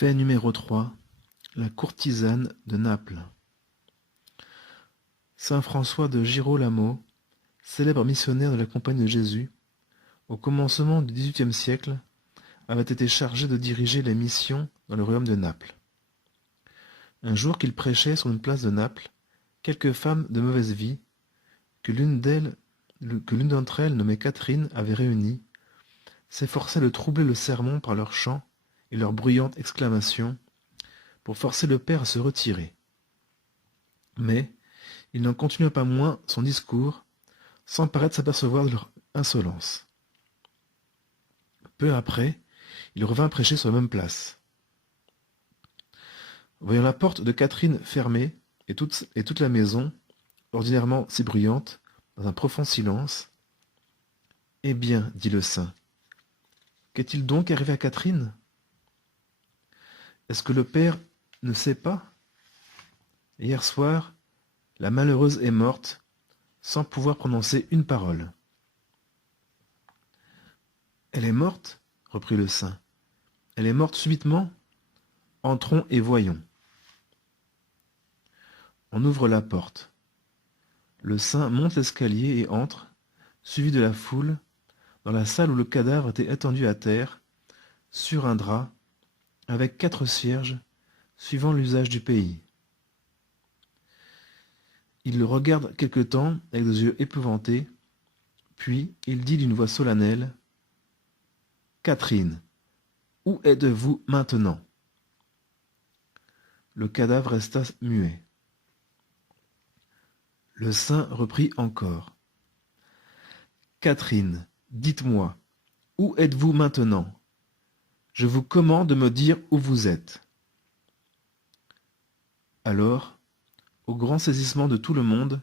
Fait numéro 3. La courtisane de Naples. Saint François de Girolamo, célèbre missionnaire de la Compagnie de Jésus, au commencement du XVIIIe siècle, avait été chargé de diriger les missions dans le royaume de Naples. Un jour qu'il prêchait sur une place de Naples, quelques femmes de mauvaise vie, que l'une d'entre elles, nommée Catherine, avait réunies, s'efforçaient de troubler le sermon par leurs chants et leurs bruyantes exclamations, pour forcer le père à se retirer. Mais il n'en continua pas moins son discours, sans paraître s'apercevoir de leur insolence. Peu après, il revint prêcher sur la même place. Voyant la porte de Catherine fermée et toute la maison, ordinairement si bruyante, dans un profond silence, « Eh bien, dit le saint, qu'est-il donc arrivé à Catherine? Est-ce que le père ne sait pas? Hier soir, la malheureuse est morte, sans pouvoir prononcer une parole. »« Elle est morte, reprit le saint. Elle est morte subitement? Entrons et voyons. » On ouvre la porte. Le saint monte l'escalier et entre, suivi de la foule, dans la salle où le cadavre était étendu à terre, sur un drap, avec 4 cierges, suivant l'usage du pays. Il le regarde quelque temps avec des yeux épouvantés, puis il dit d'une voix solennelle, « Catherine, où êtes-vous maintenant ?» Le cadavre resta muet. Le saint reprit encore, « Catherine, dites-moi, où êtes-vous maintenant? Je vous commande de me dire où vous êtes. » Alors, au grand saisissement de tout le monde,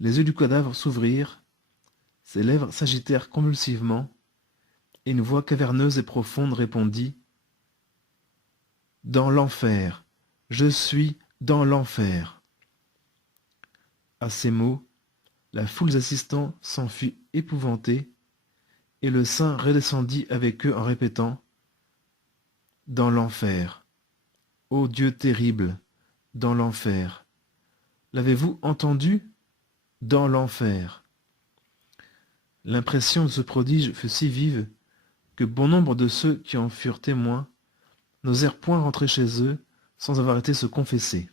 les yeux du cadavre s'ouvrirent, ses lèvres s'agitèrent convulsivement, et une voix caverneuse et profonde répondit, « Dans l'enfer, je suis dans l'enfer. » À ces mots, la foule assistant s'enfuit épouvantée, et le saint redescendit avec eux en répétant, « Dans l'enfer, ô Dieu terrible, dans l'enfer. L'avez-vous entendu? Dans l'enfer. » L'impression de ce prodige fut si vive que bon nombre de ceux qui en furent témoins n'osèrent point rentrer chez eux sans avoir été se confesser.